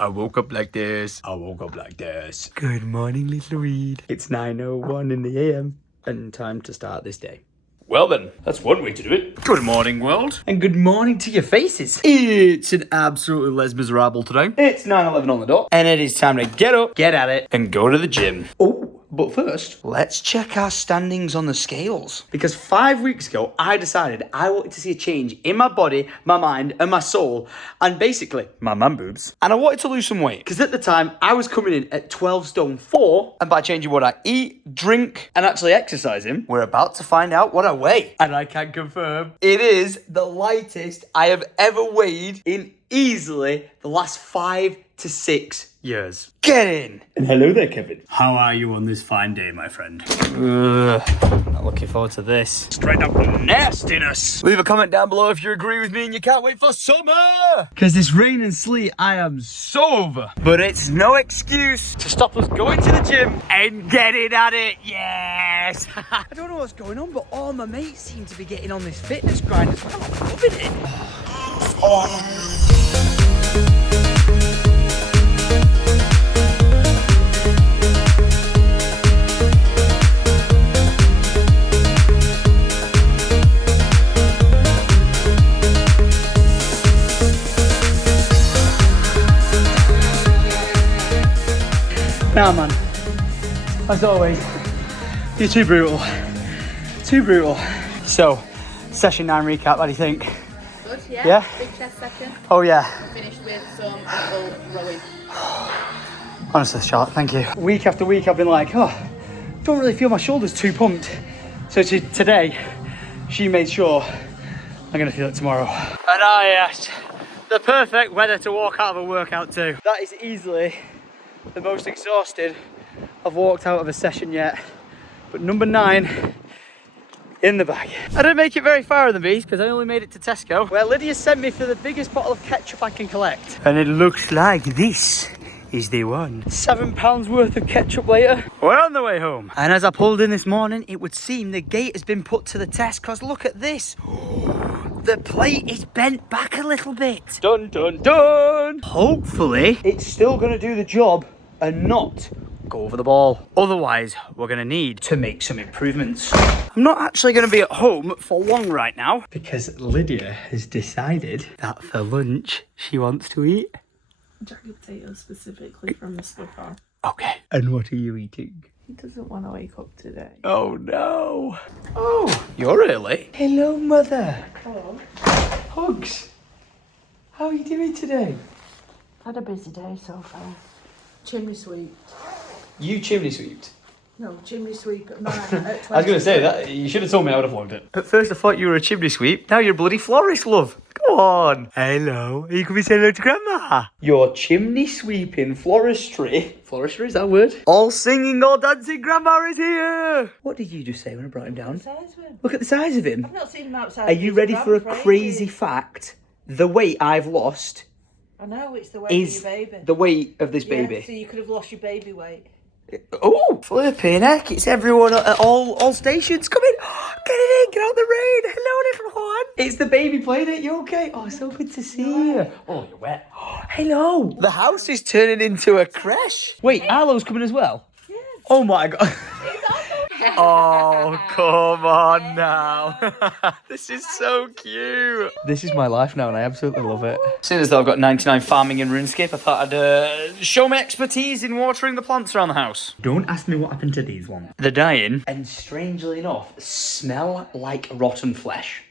I woke up like this. I woke up like this. Good morning, little weed. It's 9:01 in the AM and time to start this day. Well then, that's one way to do it. Good morning, world. And good morning to your faces. It's an absolutely les miserable today. It's 9:11 on the dot. And it is time to get up, get at it, and go to the gym. Oh. But first, let's check our standings on the scales. Because 5 weeks ago, I decided I wanted to see a change in my body, my mind, and my soul, and basically, my man boobs. And I wanted to lose some weight. Because at the time, I was coming in at 12 stone 4, and by changing what I eat, drink, and actually exercising, we're about to find out what I weigh. And I can confirm, it is the lightest I have ever weighed in easily the last 5 to 6 years. Get in! And hello there, Kevin. How are you on this fine day, my friend? Not looking forward to this. Straight up nastiness. Leave a comment down below if you agree with me and you can't wait for summer. Because this rain and sleet, I am so over. But it's no excuse to stop us going to the gym and getting at it. Yes! I don't know what's going on, but all my mates seem to be getting on this fitness grind as well. I'm loving it. Nah, man. As always, you're too brutal. Too brutal. So, session 9 recap, what do you think? Good, yeah. Yeah? Big chest session. Oh, yeah. Finished with some ankle rowing. Honestly, Charlotte, thank you. Week after week, I've been like, oh, don't really feel my shoulders too pumped. So today, she made sure I'm going to feel it tomorrow. And yes, the perfect weather to walk out of a workout too. That is easily the most exhausted I've walked out of a session yet. But number 9 in the bag. I didn't make it very far in the beast because I only made it to Tesco, where Lydia sent me for the biggest bottle of ketchup I can collect. And it looks like this is the one. £7 worth of ketchup later, we're on the way home. And as I pulled in this morning, it would seem the gate has been put to the test because look at this. The plate is bent back a little bit. Dun, dun, dun. Hopefully, it's still going to do the job and not go over the ball. Otherwise, we're going to need to make some improvements. I'm not actually going to be at home for long right now because Lydia has decided that for lunch, she wants to eat Jacket potatoes specifically from the split farm. Okay. And what are you eating? He doesn't want to wake up today. Oh no. Oh, you're early. Hello, mother. Hello. Hugs. How are you doing today? Had a busy day so far. Chimney sweep. You chimney sweeped? No, chimney sweep at 9 at 20. I was going to say that. You should have told me I would have logged it. At first I thought you were a chimney sweep. Now you're a bloody florist, love. Go on. Hello. Are you going to be saying hello to Grandma? Your chimney sweeping floristry. Floristry, is that a word? All singing, all dancing, Grandma is here. What did you just say when I brought him down? The size of him. Look at the size of him. I've not seen him outside. Are you ready for a crazy fact? The weight I've lost I know, it's the weight of is your baby. the weight of this Yeah, baby. so you could have lost your baby weight. Oh, flipping heck, it's everyone at all stations. Come in, get it in, get out the rain. Hello, little one. It's the baby playdate, you okay? Oh, so good to see you. Oh, you're wet. Hello. The house is turning into a creche. Wait, Arlo's coming as well? Yeah. Oh my God. Oh, come on now. This is so cute. This is my life now and I absolutely love it. Seeing as though I've got 99 farming in RuneScape, I thought I'd show my expertise in watering the plants around the house. Don't ask me what happened to these ones. They're dying. And strangely enough, smell like rotten flesh.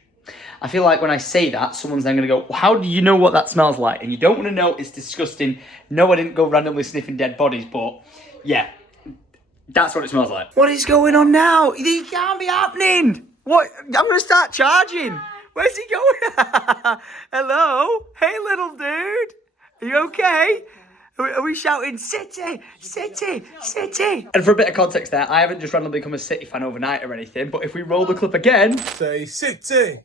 I feel like when I say that, someone's then going to go, well, how do you know what that smells like? And you don't want to know, it's disgusting. No, I didn't go randomly sniffing dead bodies, but yeah. That's what it smells like. What is going on now? It can't be happening. What? I'm going to start charging. Where's he going? Hello? Hey, little dude. Are you okay? Are we shouting, City, City, City? And for a bit of context there, I haven't just randomly become a City fan overnight or anything, but if we roll the clip again... Say City.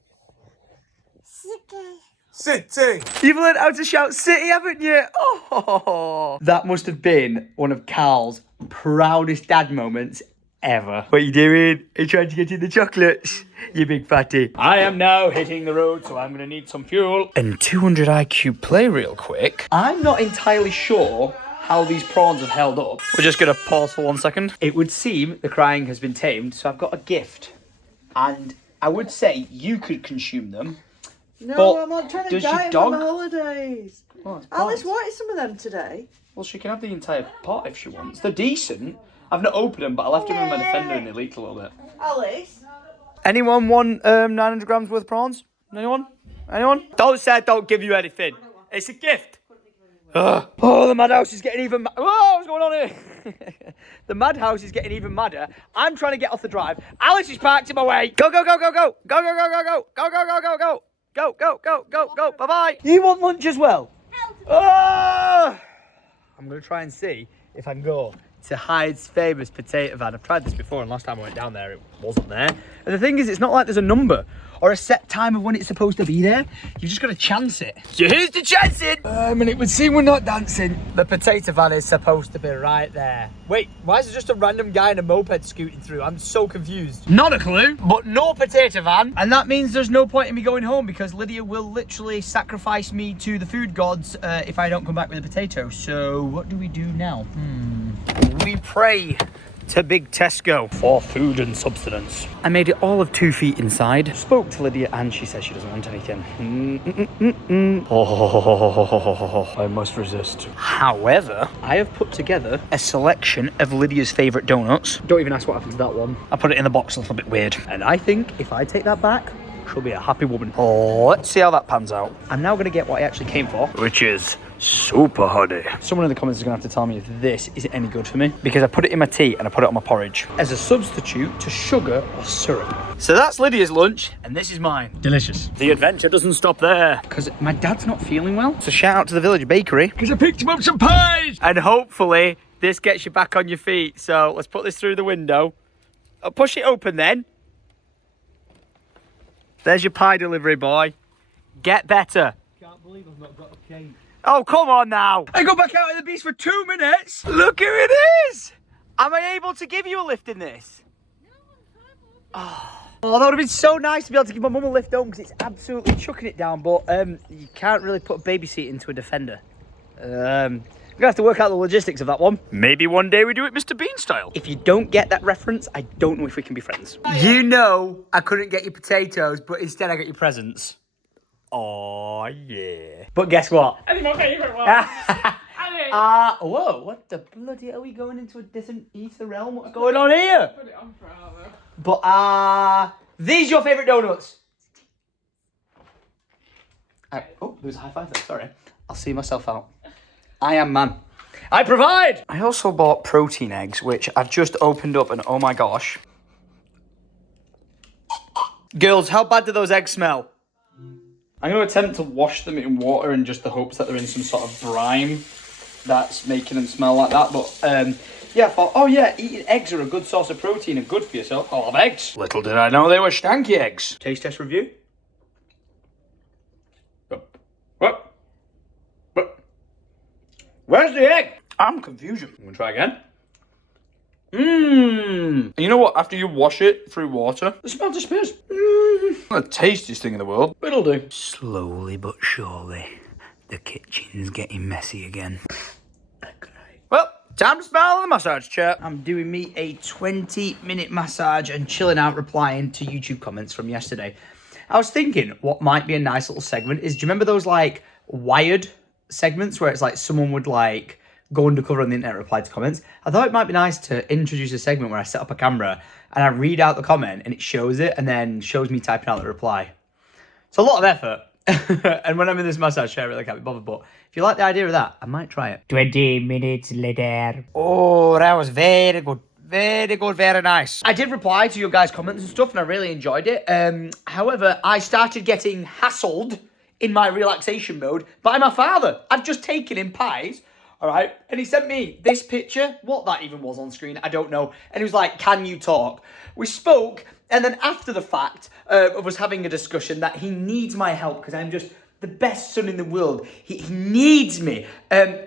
City. City. You've learned how to shout City, haven't you? Oh, that must have been one of Carl's proudest dad moments ever. What are you doing? Are you trying to get in the chocolates? You big fatty. I am now hitting the road, so I'm going to need some fuel. And 200 IQ play real quick. I'm not entirely sure how these prawns have held up. We're just going to pause for 1 second. It would seem the crying has been tamed, so I've got a gift. And I would say you could consume them. No, I'm not trying to does your diet dog- on the holidays. Oh, it's Alice prawns. wanted some of them today. Well, she can have the entire pot if she wants. They're decent. I've not opened them, but I left them in my Defender and they leaked a little bit. Alice? Anyone want 900 grams worth of prawns? Anyone? Anyone? Don't say I don't give you anything. It's a gift. Ugh. Oh, the madhouse is getting even Whoa, what's going on here? The madhouse is getting even madder. I'm trying to get off the drive. Alice is parked in my way. Go, go, go, go, go. Go, go, go, go, go. Go, go, go, go, go. Go, go, go, go, go. Bye-bye. You want lunch as well? Oh! I'm going to try and see if I can go to Hyde's famous potato van. I've tried this before, and last time I went down there, it wasn't there. And the thing is, it's not like there's a number or a set time of when it's supposed to be there. You've just got to chance it. So who's the chancing? And it would seem we're not dancing. The potato van is supposed to be right there. Wait, why is there just a random guy in a moped scooting through? I'm so confused. Not a clue, but no potato van. And that means there's no point in me going home because Lydia will literally sacrifice me to the food gods if I don't come back with a potato. So what do we do now? We pray to Big Tesco for food and substance. I made it all of 2 feet inside. Spoke to Lydia and she says she doesn't want anything. Oh, I must resist. However, I have put together a selection of Lydia's favourite donuts. Don't even ask what happened to that one. I put it in the box a little bit weird. And I think if I take that back, she'll be a happy woman. Oh, let's see how that pans out. I'm now going to get what I actually came for, which is super honey. Someone in the comments is going to have to tell me if this is any good for me, because I put it in my tea and I put it on my porridge as a substitute to sugar or syrup. So that's Lydia's lunch and this is mine. Delicious. The adventure doesn't stop there, because my dad's not feeling well. So shout out to the village bakery, because I picked him up some pies. And hopefully this gets you back on your feet. So let's put this through the window. I'll push it open then. There's your pie delivery boy. Get better. Can't believe I've not got a cake. Oh, come on now. I go back out in the beast for 2 minutes. Look who it is. Am I able to give you a lift in this? Oh, that would have been so nice to be able to give my mum a lift home because it's absolutely chucking it down. But you can't really put a baby seat into a Defender. We're going to have to work out the logistics of that one. Maybe one day we do it Mr. Bean style. If you don't get that reference, I don't know if we can be friends. You know I couldn't get you potatoes, but instead I got you presents. Oh yeah. But guess what? I think my favourite one. Whoa, what the bloody, are we going into a different ether realm? What's going on here? Put it on forever. But these your favourite donuts? Oh, there's a high five there, sorry. I'll see myself out. I am man. I provide! I also bought protein eggs, which I've just opened up and oh my gosh. Girls, how bad do those eggs smell? I'm going to attempt to wash them in water in just the hopes that they're in some sort of brine that's making them smell like that. But yeah, I thought, oh yeah, eating eggs are a good source of protein and good for yourself. I'll have eggs. Little did I know they were stanky eggs. Taste test review. What? Where's the egg? I'm confused. I'm going to try again. Mmm. You know what? After you wash it through water, the smell disappears. Not the tastiest thing in the world, but it'll do. Slowly but surely, the kitchen's getting messy again. Well, time to smell the massage chair. I'm doing me a 20-minute massage and chilling out replying to YouTube comments from yesterday. I was thinking what might be a nice little segment is, do you remember those like Wired segments where it's like someone would like go undercover on the internet, reply to comments? I thought it might be nice to introduce a segment where I set up a camera and I read out the comment and it shows it and then shows me typing out the reply. It's a lot of effort. And when I'm in this massage chair, I really can't be bothered. But if you like the idea of that, I might try it. 20 minutes later. Oh, that was very good. Very good, very nice. I did reply to your guys' comments and stuff and I really enjoyed it. However, I started getting hassled in my relaxation mode by my father. I've just taken him pies. All right. And he sent me this picture. What that even was on screen, I don't know. And he was like, can you talk? We spoke. And then after the fact of us having a discussion that he needs my help because I'm just the best son in the world. He needs me.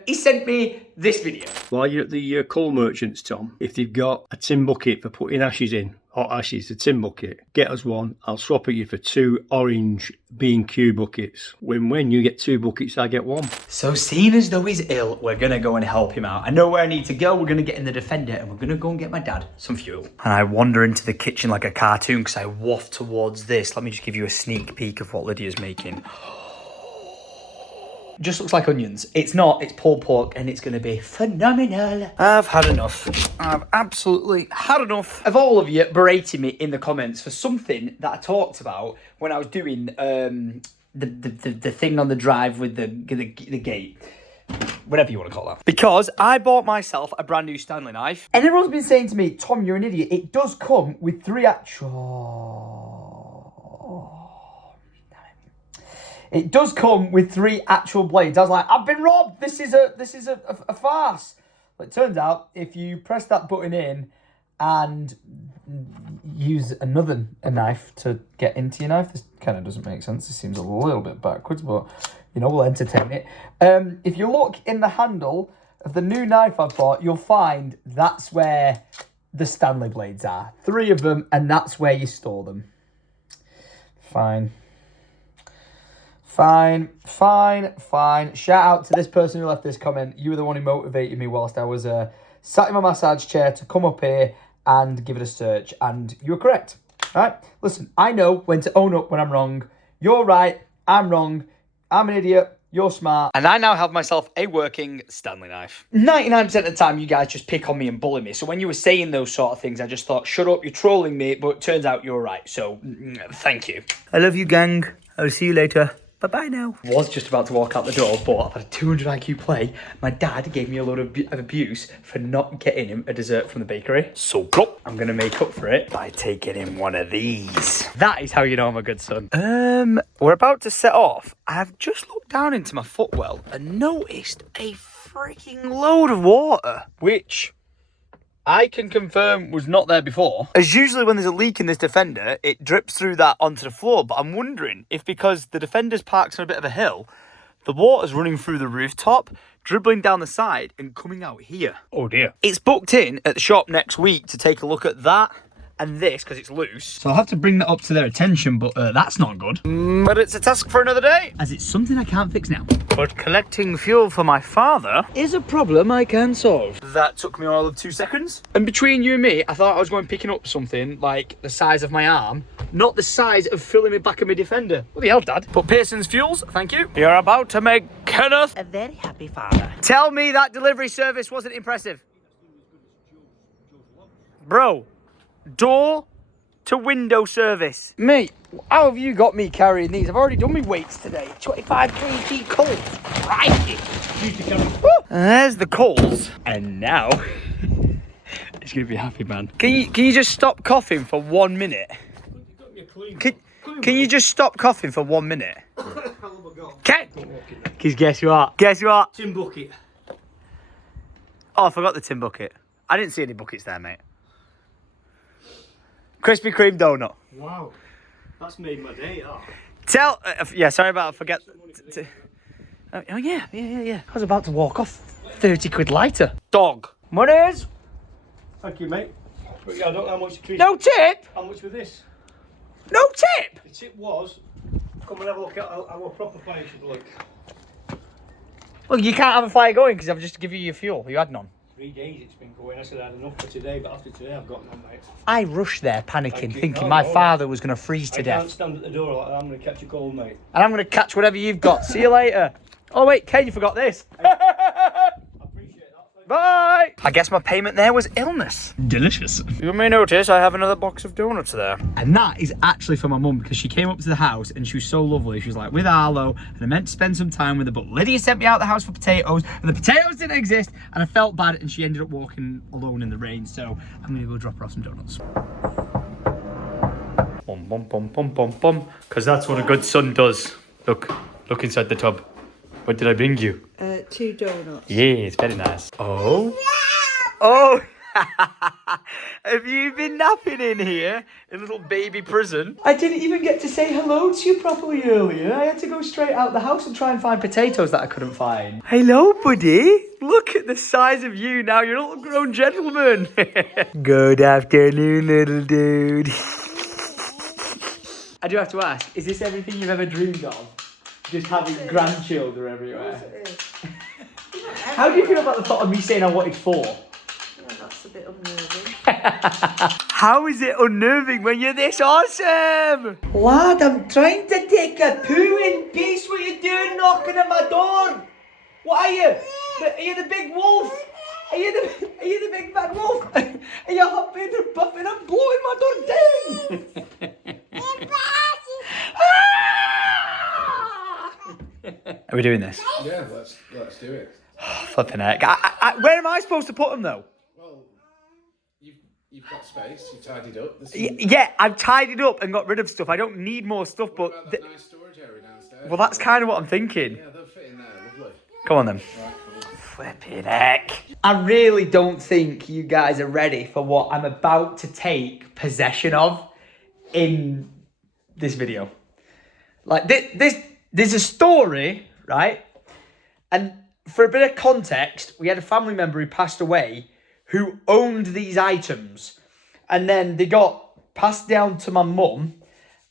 He sent me this video. While you're at the coal merchants, Tom, if they've got a tin bucket for putting ashes in, hot ashes, a tin bucket, get us one. I'll swap it you for 2 orange B&Q buckets. When you get 2 buckets, I get 1. So seeing as though he's ill, we're going to go and help him out. I know where I need to go. We're going to get in the Defender and we're going to go and get my dad some fuel. And I wander into the kitchen like a cartoon because I waft towards this. Let me just give you a sneak peek of what Lydia's making. Just looks like onions. It's not, it's pulled pork and it's going to be phenomenal. I've had enough. I've absolutely had enough of all of you berating me in the comments for something that I talked about when I was doing the thing on the drive with the gate. Whatever you want to call that. Because I bought myself a brand new Stanley knife. And everyone's been saying to me, Tom, you're an idiot. It does come with 3 It does come with 3 actual blades. I was like, I've been robbed. This is a farce. But it turns out if you press that button in and use a knife to get into your knife, this kind of doesn't make sense. It seems a little bit backwards, but you know, we'll entertain it. If you look in the handle of the new knife I've bought, you'll find that's where the Stanley blades are. 3 of them, and that's where you store them. Fine. Shout out to this person who left this comment. You were the one who motivated me whilst I was sat in my massage chair to come up here and give it a search. And you were correct. All right? Listen, I know when to own up when I'm wrong. You're right. I'm wrong. I'm an idiot. You're smart. And I now have myself a working Stanley knife. 99% of the time, you guys just pick on me and bully me. So when you were saying those sort of things, I just thought, shut up, you're trolling me. But it turns out you're right. So thank you. I love you, gang. I'll see you later. Bye-bye now. I was just about to walk out the door, but I've had a 200 IQ play. My dad gave me a load of abuse for not getting him a dessert from the bakery. So I'm going to make up for it by taking him one of these. That is how you know I'm a good son. We're about to set off. I've just looked down into my footwell and noticed a freaking load of water, which I can confirm was not there before. As usually when there's a leak in this Defender, it drips through that onto the floor. But I'm wondering if because the Defender's parked on a bit of a hill, the water's running through the rooftop, dribbling down the side and coming out here. Oh dear. It's booked in at the shop next week to take a look at that and this because it's loose. So I'll have to bring that up to their attention, but that's not good. But it's a task for another day, as it's something I can't fix now. But collecting fuel for my father is a problem I can solve. That took me all of 2 seconds. And between you and me, I thought I was going picking up something like the size of my arm, not the size of filling me back of my Defender. What the hell, Dad? But Pearson's fuels, thank you. You're about to make Kenneth a very happy father. Tell me that delivery service wasn't impressive. Bro. Door to window service. Mate, how have you got me carrying these? I've already done my weights today. 25 kg coals. Crikey. There's the coals. And now, it's going to be a happy man. Can you just stop coughing for 1 minute? Can you just stop coughing for 1 minute? Okay. Because guess what? Guess what? Tin bucket. Oh, I forgot the tin bucket. I didn't see any buckets there, mate. Krispy Kreme donut. Wow. That's made my day, yeah, sorry about forget. Oh, yeah. I was about to walk off 30 quid lighter. Dog. Monies. Thank you, mate. But yeah, I don't know how much it is. No tip. How much was this? No tip. The tip was, come and have a look at our proper fire should look. Well, you can't have a fire going because I've just given you your fuel. You had none. 3 days it's been going. I said I had enough for today, but after today I've got none, mate. I rushed there panicking, thinking my father was going to freeze to death. I can't stand at the door like that. I'm going to catch a cold, mate. And I'm going to catch whatever you've got. See you later. Oh, wait, Ken, you forgot this. I appreciate that. Bye. I guess my payment there was illness. Delicious. You may notice I have another box of donuts there. And that is actually for my mum because she came up to the house and she was so lovely. She was like, with Arlo, and I meant to spend some time with her, but Lydia sent me out the house for potatoes and the potatoes didn't exist and I felt bad and she ended up walking alone in the rain. So I'm going to go drop her off some donuts. Bum, because that's what a good son does. Look inside the tub. What did I bring you? 2 donuts. Yeah, it's very nice. Oh. Have you been napping in here? A little baby prison? I didn't even get to say hello to you properly earlier. I had to go straight out the house and try and find potatoes that I couldn't find. Hello, buddy. Look at the size of you now. You're a little grown gentleman. Good afternoon, little dude. I do have to ask, is this everything you've ever dreamed of? Just having grandchildren everywhere? How do you feel about the thought of me saying I wanted 4? That's a bit unnerving. How is it unnerving when you're this awesome? Lad, I'm trying to take a poo in peace. What are you doing knocking at my door? What are you? Are you the big wolf? Are you the big bad wolf? Are you hopping and puffing and blowing my door down? Are we doing this? Yeah, let's do it. Flipping heck. Where am I supposed to put them though? Well, you've got space. You tidied up. Yeah, I've tidied up and got rid of stuff. I don't need more stuff, What but... about that nice storage area downstairs? Well, that's kind of what I'm thinking. Yeah, they'll fit in there. Lovely. Come on then. Right, cool. Flipping heck. I really don't think you guys are ready for what I'm about to take possession of in this video. Like, there's a story, right? And for a bit of context, we had a family member who passed away who owned these items. And then they got passed down to my mum.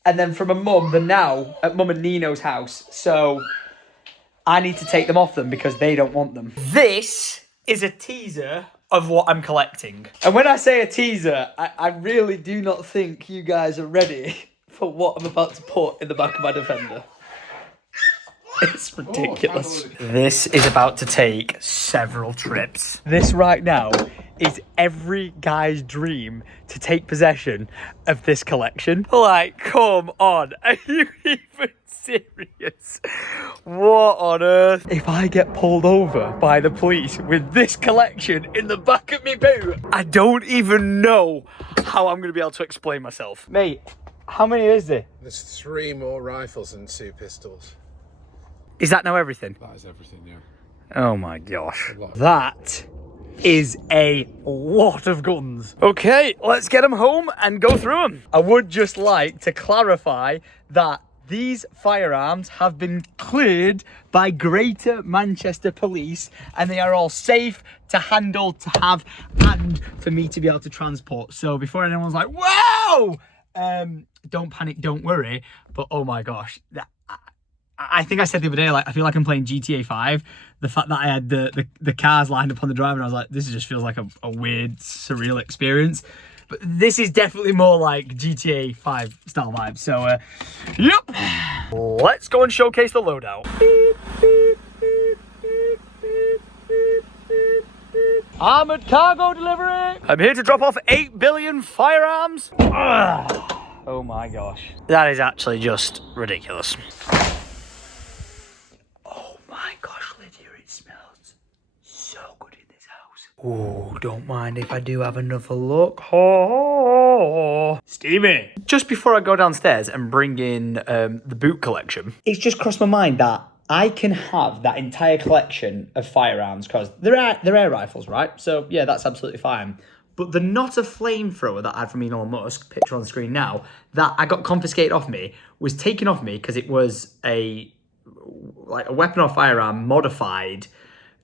And then from my mum, they're now at Mum and Nino's house. So I need to take them off them because they don't want them. This is a teaser of what I'm collecting. And when I say a teaser, I really do not think you guys are ready for what I'm about to put in the back of my Defender. It's ridiculous. This is about to take several trips. This right now is every guy's dream to take possession of this collection. Like, come on. Are you even serious? What on earth? If I get pulled over by the police with this collection in the back of me boot, I don't even know how I'm going to be able to explain myself. Mate, how many is there? There's 3 more rifles and 2 pistols. Is that now everything? That is everything, yeah. Oh my gosh. That is a lot of guns. Okay, let's get them home and go through them. I would just like to clarify that these firearms have been cleared by Greater Manchester Police and they are all safe to handle, to have, and for me to be able to transport. So before anyone's like, wow! Don't panic, don't worry. But oh my gosh, I think I said the other day, like, I feel like I'm playing GTA 5. The fact that I had the cars lined up on the drive and I was like, this just feels like a weird, surreal experience. But this is definitely more like GTA 5 style vibes. So, yep. Let's go and showcase the loadout. Armored cargo delivery. I'm here to drop off 8 billion firearms. Oh my gosh. That is actually just ridiculous. Oh, don't mind if I do have another look. Oh, steamy. Just before I go downstairs and bring in the boot collection, it's just crossed my mind that I can have that entire collection of firearms because they're air rifles, right? So yeah, that's absolutely fine. But they're not a flamethrower that I had from Elon Musk, picture on the screen now, that I got confiscated off me, was taken off me because it was a weapon or firearm modified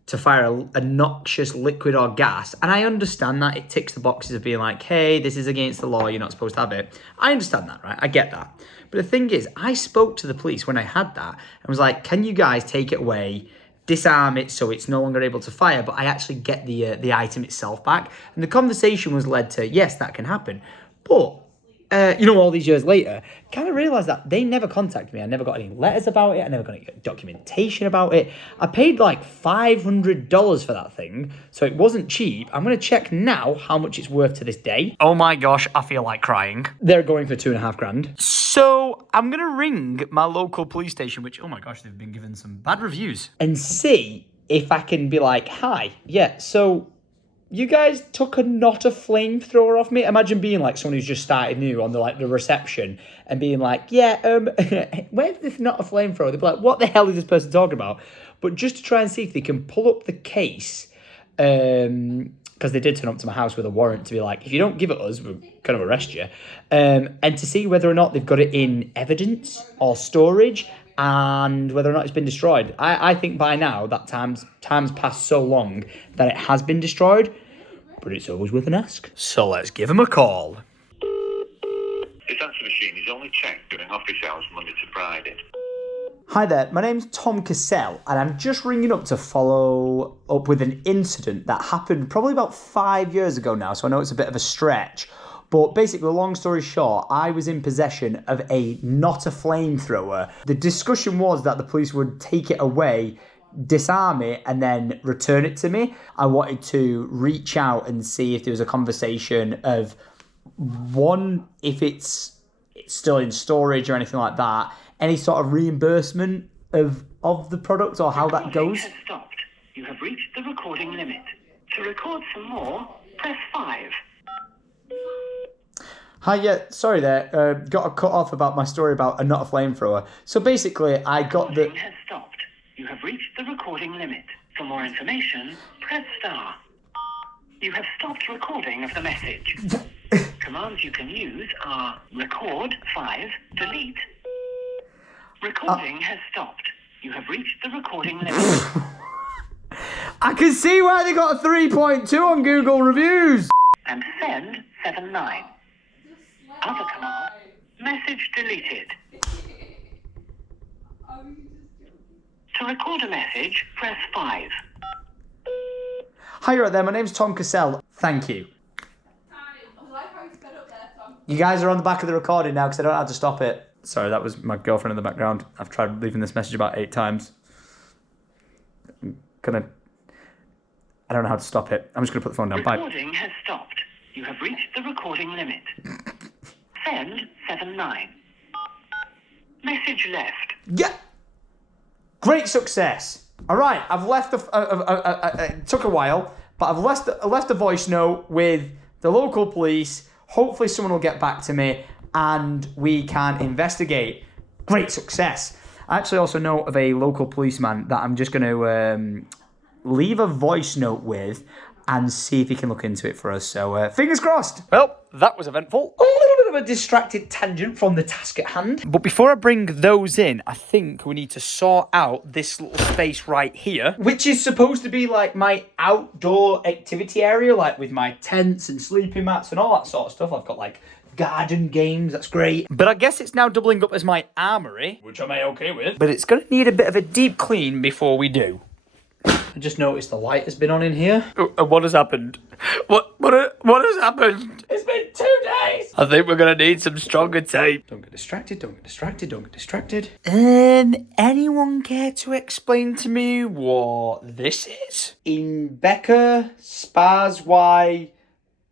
to fire a noxious liquid or gas. And I understand that it ticks the boxes of being like, hey, this is against the law, you're not supposed to have it. I understand that, right? I get that. But the thing is, I spoke to the police when I had that and was like, can you guys take it away, disarm it so it's no longer able to fire, but I actually get the item itself back? And the conversation was led to, yes, that can happen. But all these years later, kind of realised that they never contacted me. I never got any letters about it. I never got any documentation about it. I paid like $500 for that thing, so it wasn't cheap. I'm going to check now how much it's worth to this day. Oh my gosh, I feel like crying. They're going for $2,500. So I'm going to ring my local police station, which, oh my gosh, they've been given some bad reviews, and see if I can be like, hi, yeah, so you guys took not a flamethrower off me. Imagine being like someone who's just started new on the reception and being like, yeah, where's this not a flamethrower? They'd be like, what the hell is this person talking about? But just to try and see if they can pull up the case because they did turn up to my house with a warrant to be like, if you don't give it us, we're going to arrest you. And to see whether or not they've got it in evidence or storage and whether or not it's been destroyed. I think by now that time's passed so long that it has been destroyed, but it's always worth an ask. So let's give them a call. His answer machine is only checked during office hours Monday to Friday. Hi there, my name's Tom Cassell, and I'm just ringing up to follow up with an incident that happened probably about 5 years ago now, so I know it's a bit of a stretch. But basically, long story short, I was in possession of not a flamethrower. The discussion was that the police would take it away, disarm it, and then return it to me. I wanted to reach out and see if there was a conversation of, one, if it's still in storage or anything like that, any sort of reimbursement of the product or how that goes. Has stopped. You have reached the recording limit. To record some more, press 5. Hi, yeah, sorry there. Got a cut off about my story about a not a flamethrower. So basically, I got the... Recording has stopped. You have reached the recording limit. For more information, press star. You have stopped recording of the message. Commands you can use are record 5, delete. Recording has stopped. You have reached the recording limit. I can see why they got a 3.2 on Google reviews. And send 79. Other command, message deleted. To record a message, press 5. Hi, you're right there. My name's Tom Cassell. Thank you. You guys are on the back of the recording now because I don't know how to stop it. Sorry, that was my girlfriend in the background. I've tried leaving this message about 8 times. I don't know how to stop it. I'm just going to put the phone down. Bye. Recording has stopped. You have reached the recording limit. Send 79. Message left. Yeah. Great success. All right, I've left it took a while, but I've left a voice note with the local police. Hopefully someone will get back to me and we can investigate. Great success. I actually also know of a local policeman that I'm just going to leave a voice note with and see if he can look into it for us. So fingers crossed. Well, that was eventful. A little bit of a distracted tangent from the task at hand. But before I bring those in, I think we need to sort out this little space right here, which is supposed to be like my outdoor activity area, like with my tents and sleeping mats and all that sort of stuff. I've got like garden games, that's great. But I guess it's now doubling up as my armory, which I'm okay with. But it's going to need a bit of a deep clean before we do. I just noticed the light has been on in here. What has happened? What has happened? It's been 2 days. I think we're gonna need some stronger tape. Don't get distracted, don't get distracted, don't get distracted. Anyone care to explain to me what this is? In Becca Spaz Y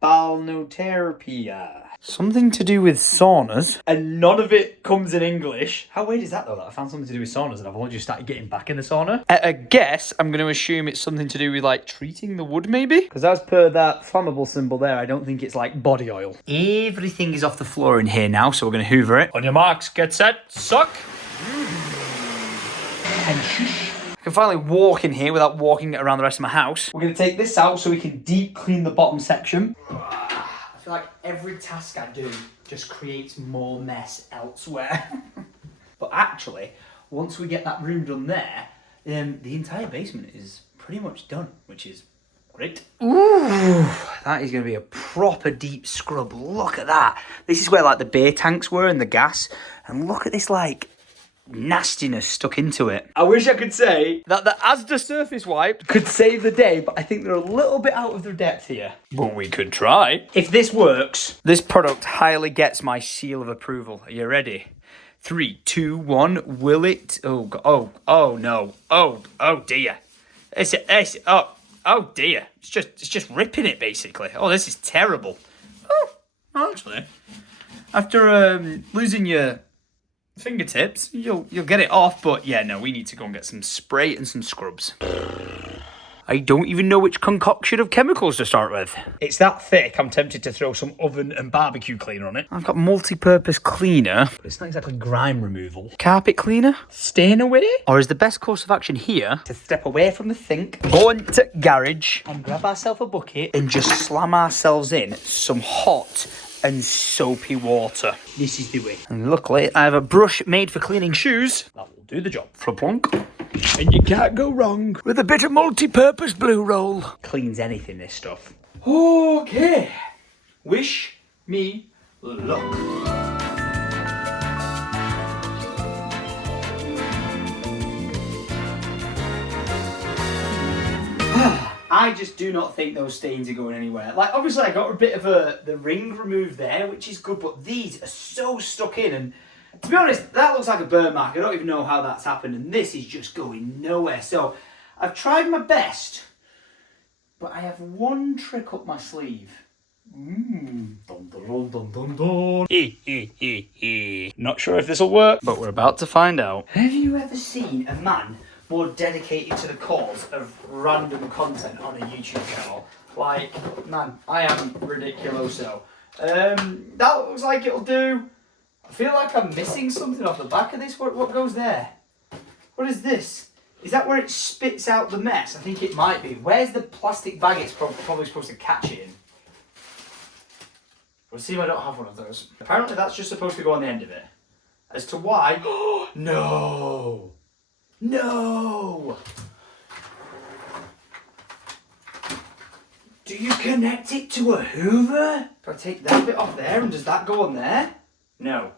Balneotherapia. Something to do with saunas. And none of it comes in English. How weird is that though, that I found something to do with saunas and I've only just started getting back in the sauna? I guess I'm going to assume it's something to do with like treating the wood maybe? Because as per that flammable symbol there, I don't think it's like body oil. Everything is off the floor in here now, so we're going to hoover it. On your marks, get set, suck. And shush. I can finally walk in here without walking around the rest of my house. We're going to take this out so we can deep clean the bottom section. I feel like every task I do just creates more mess elsewhere. But actually, once we get that room done there, the entire basement is pretty much done, which is great. Ooh, that is going to be a proper deep scrub. Look at that. This is where like the beer tanks were and the gas. And look at this like nastiness stuck into it. I wish I could say that the Asda surface wipe could save the day, but I think they're a little bit out of their depth here. But we could try. If this works, this product highly gets my seal of approval. Are you ready? 3, 2, 1. Will it? Oh no. Oh dear. Oh dear. It's just ripping it basically. Oh, this is terrible. Oh, actually, after losing your fingertips, you'll get it off, but yeah, no, we need to go and get some spray and some scrubs. I don't even know which concoction of chemicals to start with. It's that thick, I'm tempted to throw some oven and barbecue cleaner on it. I've got multi-purpose cleaner, but it's not exactly grime removal. Carpet cleaner? Stain away? Or is the best course of action here to step away from the sink, go into garage and grab ourselves a bucket and just slam ourselves in some hot and soapy water. This is the way. And luckily, I have a brush made for cleaning shoes. That will do the job. Flop-plonk. And you can't go wrong with a bit of multi-purpose blue roll. Cleans anything, this stuff. Okay. Wish me luck. I just do not think those stains are going anywhere. Like, obviously I got a bit of the ring removed there, which is good, but these are so stuck in, and to be honest, that looks like a burn mark. I don't even know how that's happened, and this is just going nowhere. So I've tried my best, but I have one trick up my sleeve. Dun, dun, dun, dun, dun, dun. Not sure if this will work, but we're about to find out. Have you ever seen a man more dedicated to the cause of random content on a YouTube channel? Like, man, I am ridiculoso. That looks like it'll do. I feel like I'm missing something off the back of this. What goes there? What is this? Is that where it spits out the mess? I think it might be. Where's the plastic bag it's probably supposed to catch it in? We'll see if I don't have one of those. Apparently that's just supposed to go on the end of it. As to why... No! No! Do you connect it to a Hoover? Do I take that bit off there and does that go on there? No.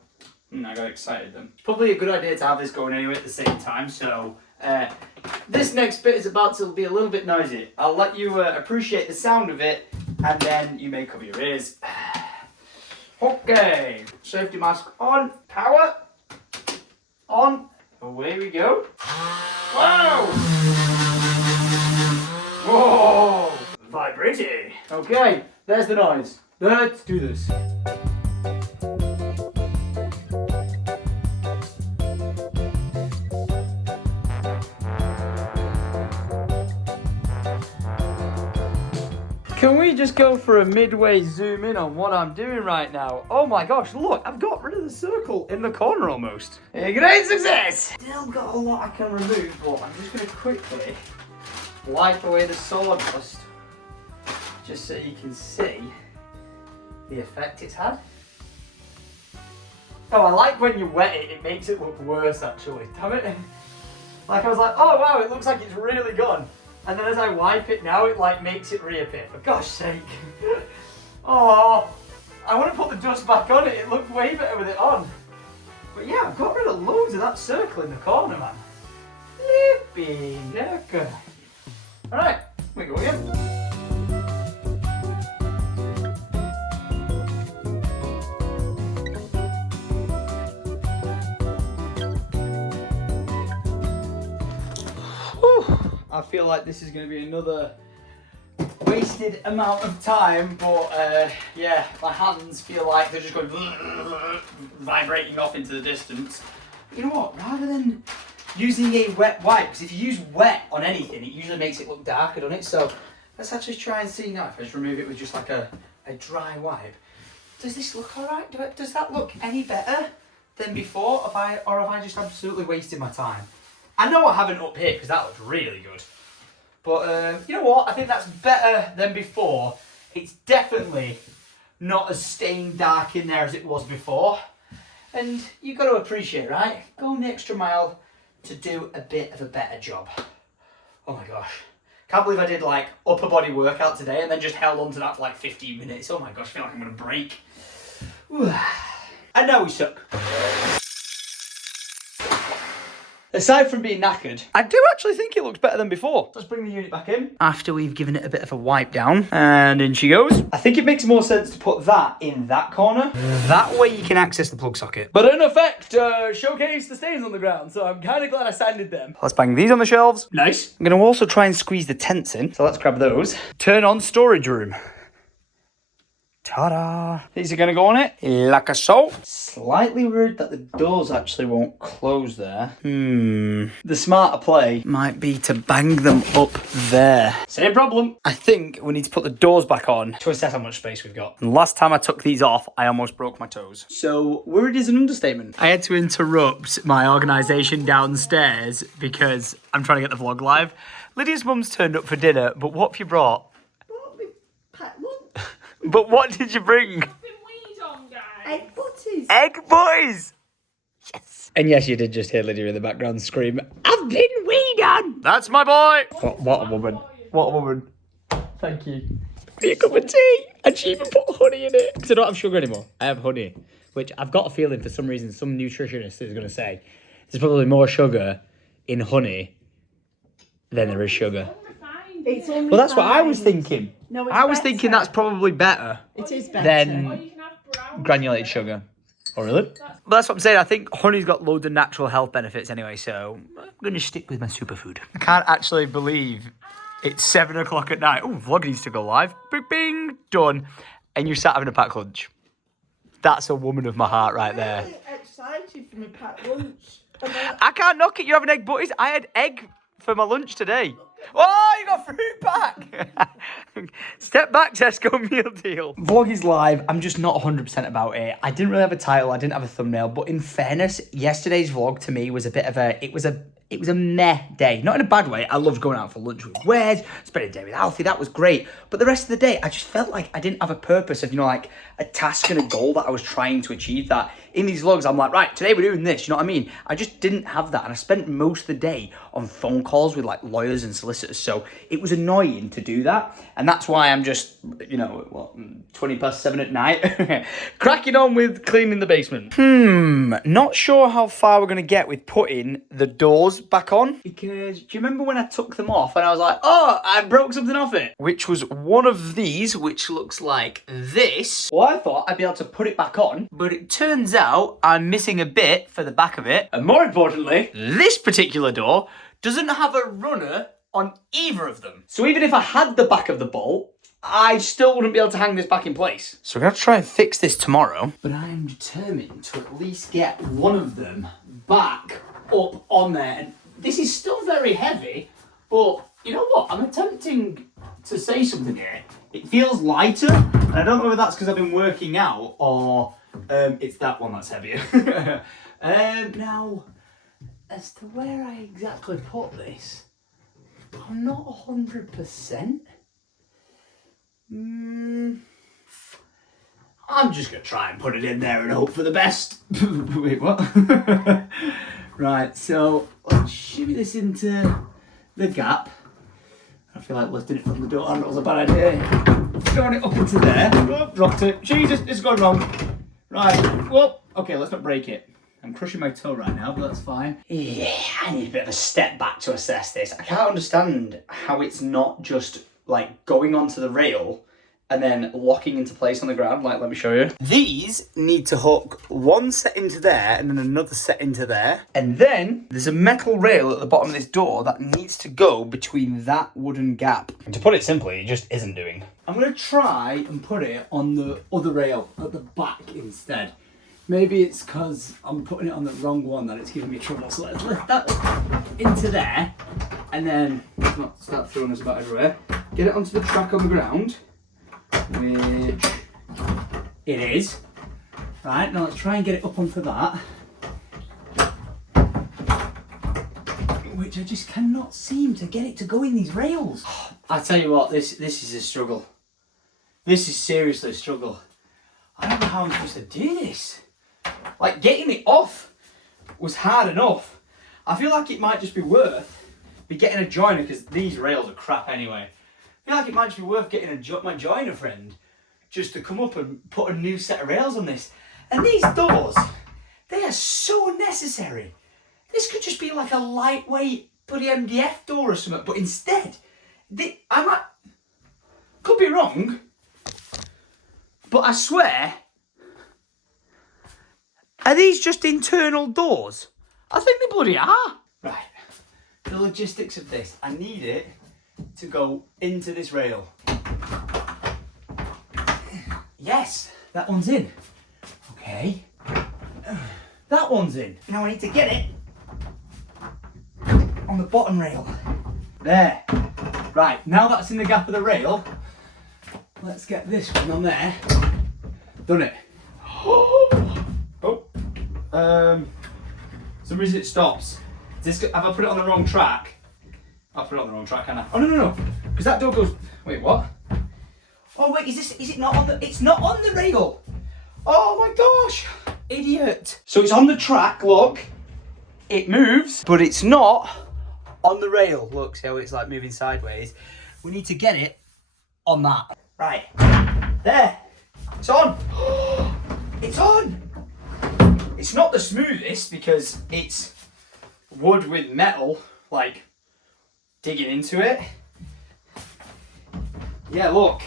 I got excited then. It's probably a good idea to have this going anyway at the same time, so this next bit is about to be a little bit noisy. I'll let you appreciate the sound of it and then you may cover your ears. Okay, safety mask on, power on. Away we go. Wow! Whoa! Vibrating. Okay, there's the noise. Let's do this. Can we just go for a midway zoom in on what I'm doing right now? Oh my gosh, look, I've got rid of the circle in the corner almost. A great success! Still got a lot I can remove, but I'm just going to quickly wipe away the sawdust just so you can see the effect it's had. Oh, I like when you wet it, it makes it look worse actually. Damn it. Like I was like, oh wow, it looks like it's really gone. And then as I wipe it now, it like makes it reappear. For gosh sake. Oh, I want to put the dust back on it. It looked way better with it on. But yeah, I've got rid of loads of that circle in the corner, man. Flipping heck. Alright, we go again. I feel like this is going to be another wasted amount of time, but yeah, my hands feel like they're just going vibrating off into the distance. But you know what, rather than using a wet wipe, because if you use wet on anything, it usually makes it look darker, doesn't it? So let's actually try and see now if I just remove it with just like a dry wipe. Does this look alright? Does that look any better than before? Or have I just absolutely wasted my time? I know I haven't up here because that looks really good. But you know what? I think that's better than before. It's definitely not as stained dark in there as it was before. And you've got to appreciate, right? Going the extra mile to do a bit of a better job. Oh my gosh. Can't believe I did like upper body workout today and then just held on to that for like 15 minutes. Oh my gosh, I feel like I'm going to break. And now we suck. Aside from being knackered, I do actually think it looks better than before. Let's bring the unit back in. After we've given it a bit of a wipe down. And in she goes. I think it makes more sense to put that in that corner. That way you can access the plug socket. But in effect, showcase the stains on the ground. So I'm kind of glad I sanded them. Let's bang these on the shelves. Nice. I'm going to also try and squeeze the tents in. So let's grab those. Turn on storage room. Ta-da! These are going to go on it, like so. Slightly worried that the doors actually won't close there. The smarter play might be to bang them up there. Same problem. I think we need to put the doors back on to assess how much space we've got. And last time I took these off, I almost broke my toes. So worried is an understatement. I had to interrupt my organisation downstairs because I'm trying to get the vlog live. Lydia's mum's turned up for dinner, but what have you brought? But what did you bring? Been weed on, guys. Egg butties. Egg boys! Yes. And yes, you did just hear Lydia in the background scream, I've been weed on! That's my boy! What a woman. What a woman. Thank you. Be a cup of tea. And she even put honey in it. Because I don't have sugar anymore. I have honey. Which I've got a feeling for some reason some nutritionist is going to say there's probably more sugar in honey than there is sugar. It's only Well, that's what I was thinking. No, it's I was better. thinking that's probably better It is better. than granulated sugar. Oh, really? But that's what I'm saying. I think honey's got loads of natural health benefits anyway, so I'm going to stick with my superfood. I can't actually believe it's 7 o'clock at night. Oh, vlog needs to go live. Bing, bing, done. And you're sat having a packed lunch. That's a woman of my heart right there. I'm excited for my packed lunch. I can't knock it. You having egg butties? I had egg for my lunch today. Oh, you got fruit pack! Step back, Tesco meal deal. Vlog is live. I'm just not 100% about it. I didn't really have a title. I didn't have a thumbnail. But in fairness, yesterday's vlog to me was a bit of a... It was a meh day. Not in a bad way. I loved going out for lunch with Wes, spending a day with Alfie. That was great. But the rest of the day, I just felt like I didn't have a purpose of, like a task and a goal that I was trying to achieve. That in these vlogs, I'm like, right, today we're doing this. You know what I mean? I just didn't have that. And I spent most of the day on phone calls with like lawyers and solicitors. So it was annoying to do that. And that's why I'm just, 20 past 7 at night, cracking on with cleaning the basement. Not sure how far we're going to get with putting the doors back on. Because do you remember when I took them off and I was like, oh, I broke something off it? Which was one of these, which looks like this. Well, I thought I'd be able to put it back on, but it turns out I'm missing a bit for the back of it. And more importantly, this particular door doesn't have a runner on either of them. So even if I had the back of the bolt, I still wouldn't be able to hang this back in place. So we're going to try and fix this tomorrow. But I am determined to at least get one of them back up on there. And this is still very heavy, but you know what? I'm attempting to say something here. It feels lighter, and I don't know whether that's because I've been working out or it's that one that's heavier. Now, as to where I exactly put this, I'm not 100%. I'm just going to try and put it in there and hope for the best. Wait, what? Right, so let's shimmy this into the gap. I feel like lifting it from the door handle was a bad idea. Throwing it up into there. Oh, dropped it. Jesus, it's gone wrong. Right, whoop. Okay, let's not break it. I'm crushing my toe right now, but that's fine. Yeah, I need a bit of a step back to assess this. I can't understand how it's not just like going onto the rail and then locking into place on the ground. Like, let me show you. These need to hook one set into there and then another set into there. And then there's a metal rail at the bottom of this door that needs to go between that wooden gap. And to put it simply, it just isn't doing. I'm going to try and put it on the other rail at the back instead. Maybe it's because I'm putting it on the wrong one that it's giving me trouble. So let's lift that into there and then not start throwing us about everywhere. Get it onto the track on the ground, which it is. Right, now let's try and get it up onto that. Which I just cannot seem to get it to go in these rails. I tell you what, this is a struggle. This is seriously a struggle. I don't know how I'm supposed to do this. Like, getting it off was hard enough. I feel like it might just be worth getting a joiner, because these rails are crap anyway. I feel like it might just be worth getting my joiner friend just to come up and put a new set of rails on this. And these doors, they are so necessary. This could just be like a lightweight bloody MDF door or something, but instead, could be wrong, but I swear, are these just internal doors? I think they bloody are. Right, the logistics of this. I need it to go into this rail. Yes, that one's in. Okay. That one's in. Now I need to get it on the bottom rail. There. Right, now that's in the gap of the rail, let's get this one on there. Done it. Oh. Some reason it stops. Have I put it on the wrong track? I'll put it on the wrong track, haven't I? Oh no. Because that door goes. Wait, what? Oh wait, is it not on the. It's not on the rail! Oh my gosh! Idiot! So it's on the track, look. It moves, but it's not on the rail. Look, see how it's like moving sideways? We need to get it on that. Right. There. It's on. It's on. It's not the smoothest because it's wood with metal, like, digging into it. Yeah, look.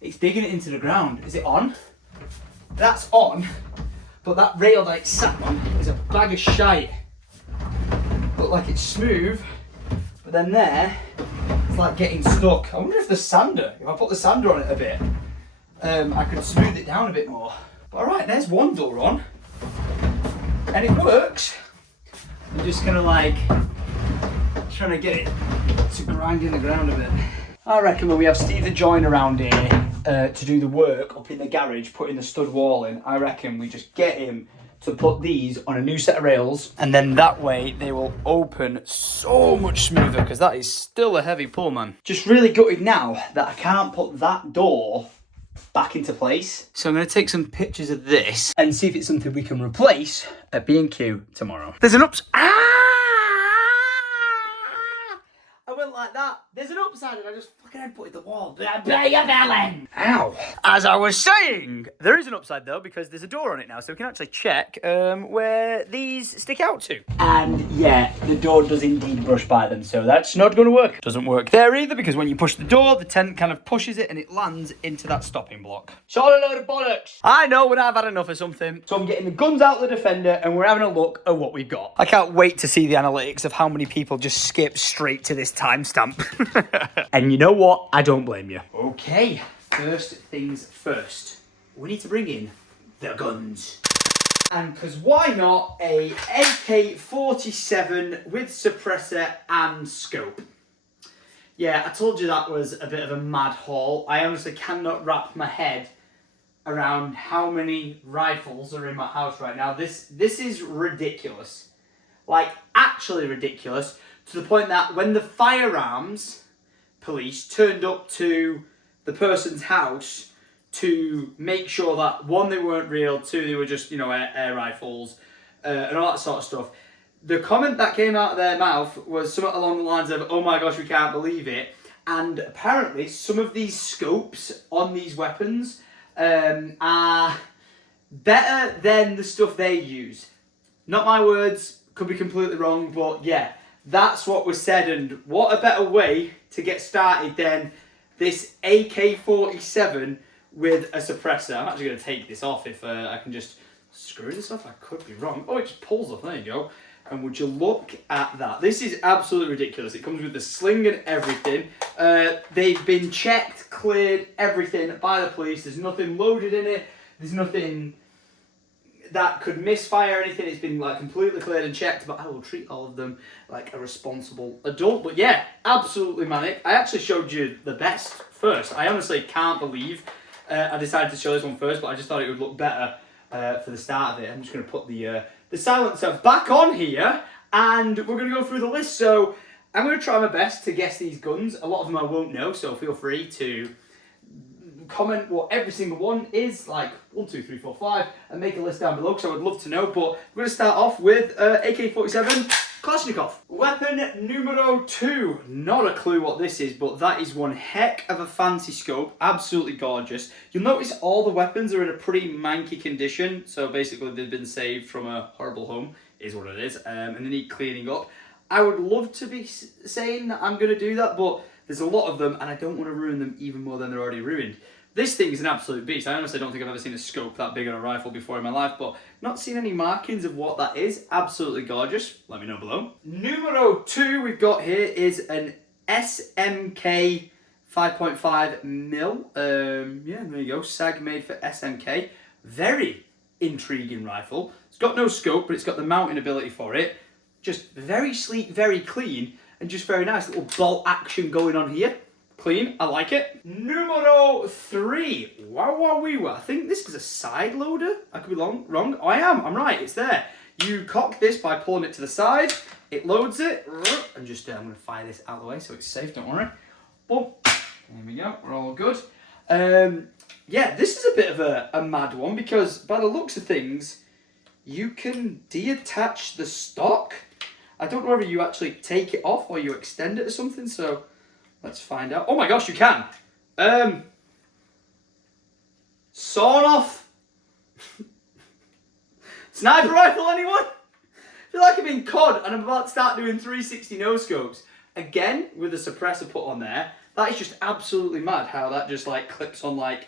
It's digging it into the ground. Is it on? That's on. But that rail that it's sat on is a bag of shite. Look like it's smooth. But then there, it's like getting stuck. I wonder if the sander, if I put the sander on it a bit, I could smooth it down a bit more. But alright, there's one door on. And it works. I'm just kind of like trying to get it to grind in the ground a bit. I reckon when we have Steve the joiner around here to do the work up in the garage, putting the stud wall in, I reckon we just get him to put these on a new set of rails, and then that way they will open so much smoother, because that is still a heavy pull, man. Just really gutted now that I can't put that door back into place. So I'm going to take some pictures of this and see if it's something we can replace at B&Q tomorrow. There's an I went like that. There's an upside and I just fucking headbutted the wall. Ow. As I was saying, there is an upside though, because there's a door on it now, so we can actually check where these stick out to. And yeah, the door does indeed brush by them, so that's not going to work. Doesn't work there either, because when you push the door, the tent kind of pushes it and it lands into that stopping block. It's all a load of bollocks. I know when I've had enough of something. So I'm getting the guns out of the Defender and we're having a look at what we've got. I can't wait to see the analytics of how many people just skip straight to this timestamp. And you know what? I don't blame you. Okay, first things first. We need to bring in the guns. And because why not a AK-47 with suppressor and scope? Yeah, I told you that was a bit of a mad haul. I honestly cannot wrap my head around how many rifles are in my house right now. This is ridiculous. Like, actually ridiculous, to the point that when the firearms police turned up to the person's house to make sure that, one, they weren't real, two, they were just, you know, air rifles, and all that sort of stuff, the comment that came out of their mouth was something along the lines of, oh my gosh, we can't believe it. And apparently some of these scopes on these weapons are better than the stuff they use. Not my words, could be completely wrong, but yeah, that's what was said. And what a better way to get started than this AK-47 with a suppressor. I'm actually going to take this off if I can just screw this off. I could be wrong. Oh, it just pulls off. There you go. And would you look at that? This is absolutely ridiculous. It comes with the sling and everything. They've been checked, cleared, everything by the police. There's nothing loaded in it. There's nothing that could misfire or anything. It's been like completely cleared and checked, but I will treat all of them like a responsible adult. But yeah, absolutely manic. I actually showed you the best first. I honestly can't believe I decided to show this one first, but I just thought it would look better for the start of it. I'm just going to put the silencer back on here, and we're going to go through the list. So I'm going to try my best to guess these guns. A lot of them I won't know, so feel free to comment what every single one is, like 1, 2, 3, 4, 5, and make a list down below, because I would love to know. But we're going to start off with AK-47 Kalashnikov. Weapon numero 2. Not a clue what this is, but that is one heck of a fancy scope. Absolutely gorgeous. You'll notice all the weapons are in a pretty manky condition, so basically they've been saved from a horrible home, is what it is, and they need cleaning up. I would love to be saying that I'm going to do that, but there's a lot of them, and I don't want to ruin them even more than they're already ruined. This thing is an absolute beast. I honestly don't think I've ever seen a scope that big on a rifle before in my life, but not seen any markings of what that is. Absolutely gorgeous. Let me know below. Numero 2 we've got here is an SMK 5.5 mil. Yeah, there you go. SAG made for SMK. Very intriguing rifle. It's got no scope, but it's got the mounting ability for it. Just very sleek, very clean, and just very nice. Little bolt action going on here. Clean, I like it. Numero 3. Wow, I think this is a side loader. I could be wrong. Oh, I'm right, it's there. You cock this by pulling it to the side. It loads it. And just, I'm going to fire this out of the way so it's safe, don't worry. Boom. There we go, we're all good. Yeah, this is a bit of a mad one because by the looks of things, you can detach the stock. I don't know whether you actually take it off or you extend it or something, so let's find out. Oh my gosh, you can. Sawn off. Sniper rifle, anyone? I feel like I've been cod and I'm about to start doing 360 no scopes. Again, with a suppressor put on there. That is just absolutely mad how that just like clips on like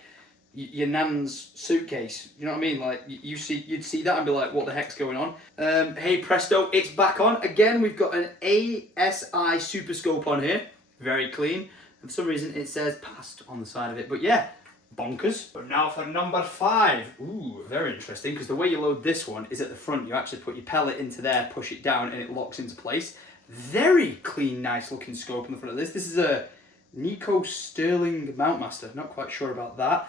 your nan's suitcase. You know what I mean? Like you'd see that and be like, what the heck's going on? Hey presto, it's back on. Again, we've got an ASI super scope on here. Very clean. And for some reason it says passed on the side of it. But yeah, bonkers. But now for number 5. Ooh, very interesting because the way you load this one is at the front. You actually put your pellet into there, push it down and it locks into place. Very clean, nice looking scope on the front of this. This is a Nico Sterling Mountmaster. Not quite sure about that.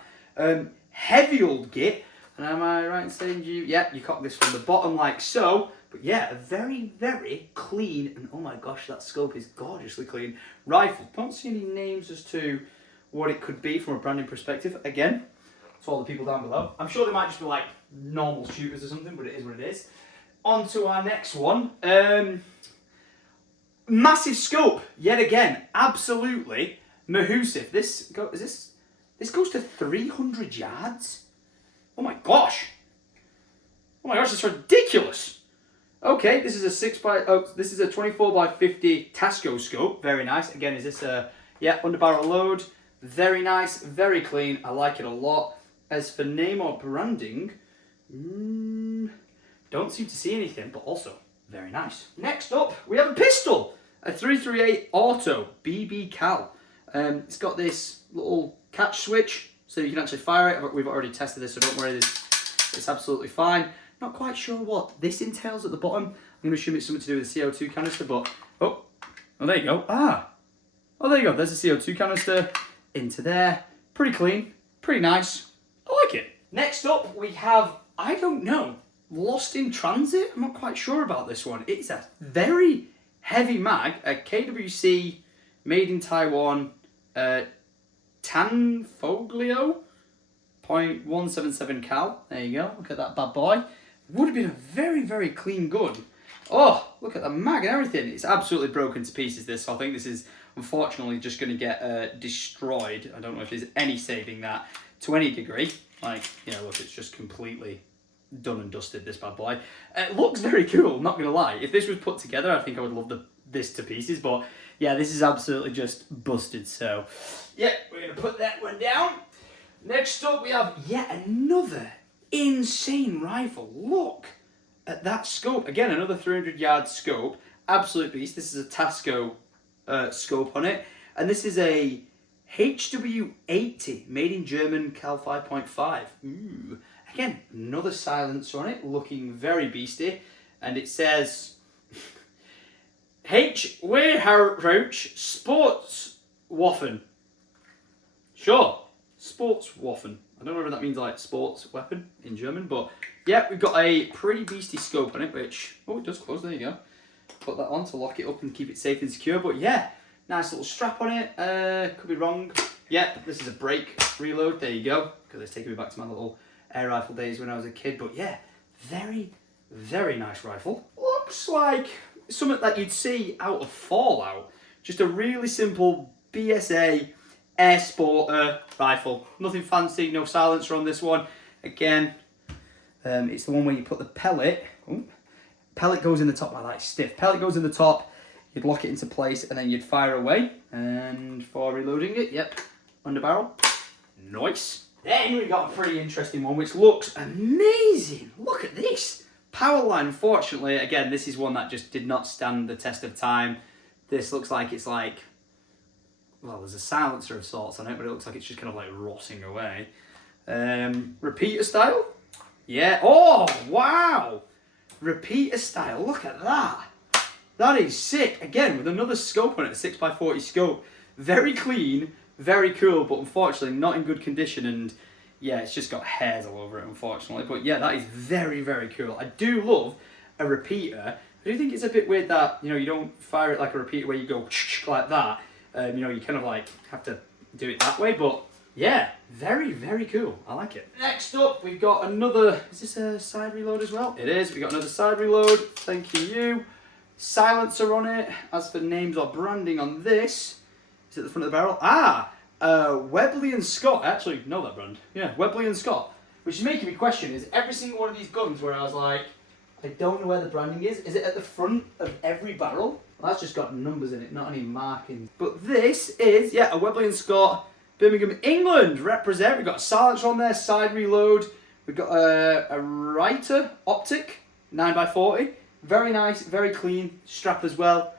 Heavy old git. And am I right in saying you cock this from the bottom like so. But yeah, a very, very clean, and oh my gosh, that scope is gorgeously clean rifle. Don't see any names as to what it could be from a branding perspective. Again, to all the people down below. I'm sure they might just be like normal shooters or something, but it is what it is. On to our next one. Massive scope, yet again, absolutely mahoosive. This goes to 300 yards. Oh my gosh, that's ridiculous. Okay, this is a 24 by 50 Tasco scope. Very nice. Again, is this a underbarrel load? Very nice, very clean. I like it a lot. As for name or branding, don't seem to see anything, but also very nice. Next up, we have a pistol. A 338 Auto BB Cal. It's got this little catch switch, so you can actually fire it. We've already tested this, so don't worry, it's absolutely fine. Not quite sure what this entails at the bottom. I'm going to assume it's something to do with the CO2 canister, but... Oh, there you go. Oh, there you go. There's a CO2 canister into there. Pretty clean. Pretty nice. I like it. Next up, we have, I don't know, Lost in Transit? I'm not quite sure about this one. It's a very heavy mag, a KWC made in Taiwan, Tanfoglio, .177 cal. There you go. Look at that bad boy. Would have been a very, very clean gun. Oh, look at the mag and everything. It's absolutely broken to pieces, this. So I think this is unfortunately just going to get destroyed. I don't know if there's any saving that to any degree. Like, you know, look, it's just completely done and dusted, this bad boy. It looks very cool, not going to lie. If this was put together, I think I would love this to pieces. But yeah, this is absolutely just busted. So yeah, we're going to put that one down. Next up, we have yet another insane rifle. Look at that scope. Again, another 300 yard scope. Absolute beast. This is a Tasco scope on it. And this is a HW80 made in German, cal 5.5. Ooh. Again, another silencer on it, looking very beasty. And it says HYDE Sports Waffen. Sure. Sports Waffen. I don't know if that means like sports weapon in German, but yeah, we've got a pretty beastie scope on it, which, oh, it does close, there you go. Put that on to lock it up and keep it safe and secure, but yeah, nice little strap on it. Could be wrong. Yeah, this is a brake reload, there you go, because it's taking me back to my little air rifle days when I was a kid, but yeah, very, very nice rifle. Looks like something that you'd see out of Fallout. Just a really simple BSA Air Sporter rifle. Nothing fancy, no silencer on this one. Again, it's the one where you put the pellet. Ooh, pellet goes in the top, like that, stiff. Pellet goes in the top, you'd lock it into place, and then you'd fire away. And for reloading it, yep, under barrel. Nice. Then we got a pretty interesting one, which looks amazing. Look at this. Powerline, unfortunately, again, this is one that just did not stand the test of time. This looks like it's like well, there's a silencer of sorts on it, but it looks like it's just kind of like rotting away. Repeater style? Yeah. Oh, wow! Repeater style, look at that. That is sick. Again, with another scope on it, a 6x40 scope. Very clean, very cool, but unfortunately not in good condition, and yeah, it's just got hairs all over it, unfortunately. But yeah, that is very, very cool. I do love a repeater. I do think it's a bit weird that, you know, you don't fire it like a repeater where you go like that. You know, you kind of like have to do it that way, but yeah, very, very cool. I like it. Next up, we've got another, is this a side reload as well? It is. We've got another side reload. Thank you. Silencer on it. As for names or branding on this, is it the front of the barrel? Webley and Scott. I actually know that brand. Yeah, Webley and Scott. Which is making me question, is every single one of these guns where I was like, I don't know where the branding is. Is it at the front of every barrel? Well, that's just got numbers in it, not any markings. But this is, yeah, a Webley and Scott, Birmingham, England, represent. We've got a silencer on there, side reload. We've got a Writer optic, 9x40. Very nice, very clean, strap as well.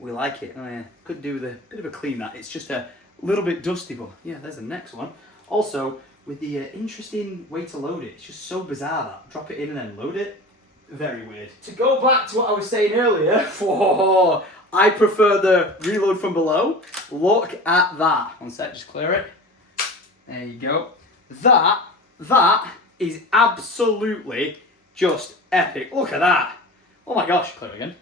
We like it. Oh yeah, could do with a bit of a clean that. It's just a little bit dusty, but yeah, there's the next one. Also, with the interesting way to load it. It's just so bizarre that. Drop it in and then load it. Very weird. To go back to what I was saying earlier, whoa, I prefer the reload from below. Look at that. One sec, just clear it. There you go. That is absolutely just epic. Look at that. Oh my gosh, clear again.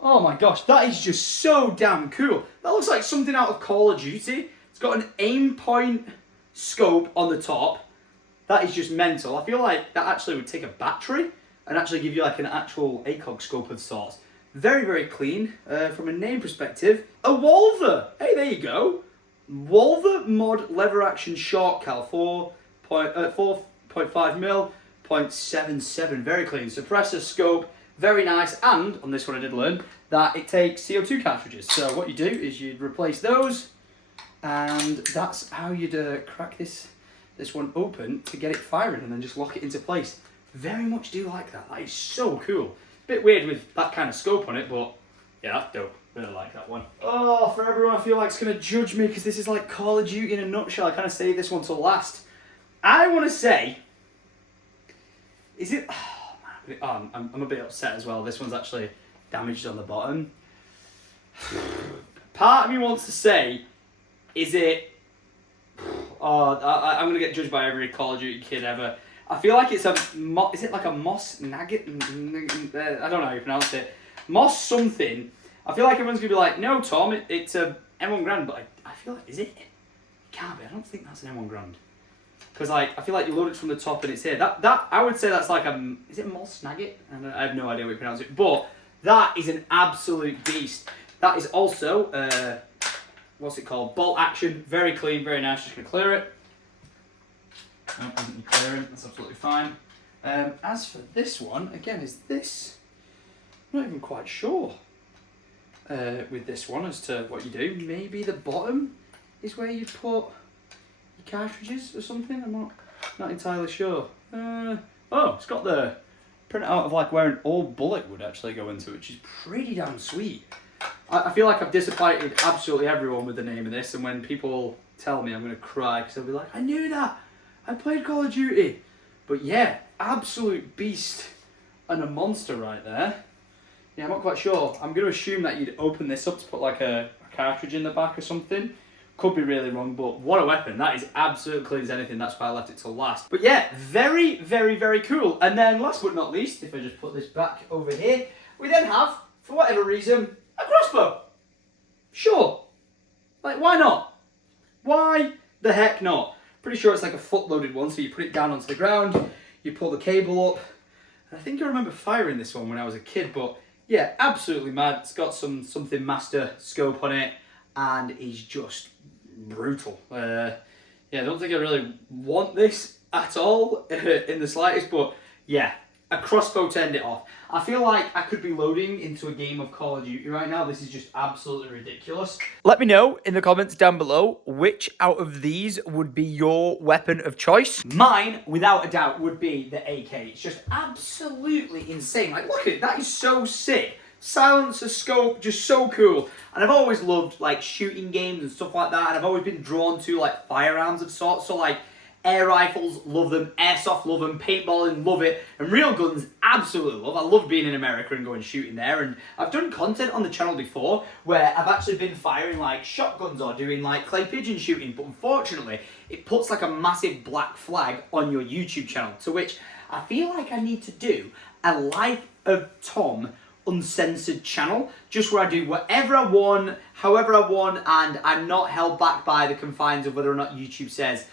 Oh my gosh, that is just so damn cool. That looks like something out of Call of Duty. It's got an aim point scope on the top. That is just mental. I feel like that actually would take a battery and actually give you like an actual ACOG scope of sorts. Very, very clean. From a name perspective, a Walther. Hey, there you go. Walther mod lever action short cal 4.5 mil, 0.77. Very clean. Suppressor scope. Very nice, and on this one I did learn that it takes CO2 cartridges. So what you do is you'd replace those, and that's how you'd crack this one open to get it firing, and then just lock it into place. Very much do like that. That is so cool. Bit weird with that kind of scope on it, but yeah, that's dope. Really like that one. Oh, for everyone I feel like is going to judge me because this is like Call of Duty in a nutshell. I kind of saved this one till last. I want to say, is it... Oh, I'm a bit upset as well. This one's actually damaged on the bottom. Part of me wants to say, is it... Oh, I'm going to get judged by every Call of Duty kid ever. I feel like it's a... Is it like a Moss Nugget? I don't know how you pronounce it. Moss something. I feel like everyone's going to be like, no, Tom, it's a M1 Grand. But I feel like, is it? It can't be. I don't think that's an M1 Grand. Because like I feel like you load it from the top and it's here. That I would say that's like a, is it Moss Nugget? I have no idea how you pronounce it. But that is an absolute beast. That is also what's it called? Bolt action. Very clean, very nice. Just gonna clear it. No, isn't clearing. That's absolutely fine. As for this one, again, is this? I'm not even quite sure with this one as to what you do. Maybe the bottom is where you put cartridges or something. I'm not entirely sure. Oh, it's got the printout of like where an old bullet would actually go into, which is pretty damn sweet. I feel like I've disappointed absolutely everyone with the name of this, and when people tell me, I'm going to cry because they'll be like, I knew that, I played Call of Duty. But yeah, absolute beast and a monster right there. Yeah, I'm not quite sure. I'm going to assume that you'd open this up to put like a cartridge in the back or something. Could be really wrong, but what a weapon. That is absolutely clean as anything. That's why I left it till last. But yeah, very, very, very cool. And then last but not least, if I just put this back over here, we then have, for whatever reason, a crossbow. Sure. Like, why not? Why the heck not? Pretty sure it's like a foot-loaded one, so you put it down onto the ground, you pull the cable up. And I think I remember firing this one when I was a kid, but yeah, absolutely mad. It's got something master scope on it, and is just brutal. Yeah, I don't think I really want this at all in the slightest, but yeah, a crossbow to end it off. I feel like I could be loading into a game of Call of Duty right now. This is just absolutely ridiculous. Let me know in the comments down below which out of these would be your weapon of choice. Mine, without a doubt, would be the AK. It's just absolutely insane. Like, look at it. That is so sick. silencer scope, just so cool. And I've always loved like shooting games and stuff like that, and I've always been drawn to like firearms of sorts. So like air rifles, love them. Airsoft, love them. Paintballing, love it. And real guns, absolutely love. I love being in America and going shooting there. And I've done content on the channel before where I've actually been firing like shotguns or doing like clay pigeon shooting. But unfortunately, it puts like a massive black flag on your YouTube channel. To which I feel like I need to do a Life of Tom uncensored channel, just where I do whatever I want, however I want, and I'm not held back by the confines of whether or not YouTube says,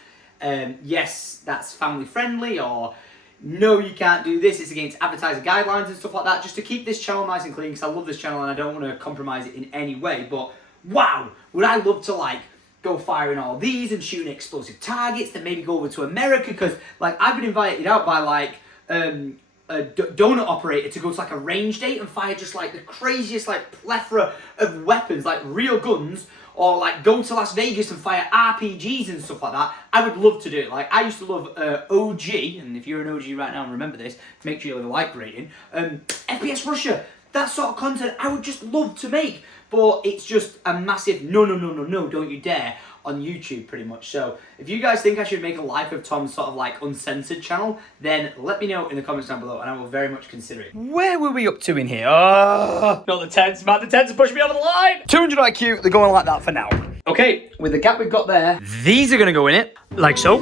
yes, that's family friendly, or no, you can't do this, it's against advertiser guidelines and stuff like that, just to keep this channel nice and clean, because I love this channel and I don't want to compromise it in any way. But wow, would I love to like go firing all these and shooting explosive targets, then maybe go over to America, because like I've been invited out by like a donut operator to go to like a range day and fire just like the craziest like plethora of weapons, like real guns, or like go to Las Vegas and fire RPGs and stuff like that. I would love to do it. Like I used to love OG, and if you're an OG right now and remember this, make sure you leave a like rating. FPS Russia, that sort of content I would just love to make, but it's just a massive no, don't you dare on YouTube pretty much. So if you guys think I should make a Life of Tom sort of like uncensored channel, then let me know in the comments down below and I will very much consider it. Where were we up to in here? Oh, not the tents, man. The tents are pushing me over the line. 200 IQ, they're going like that for now. Okay, with the gap we've got there, these are gonna go in it, like so.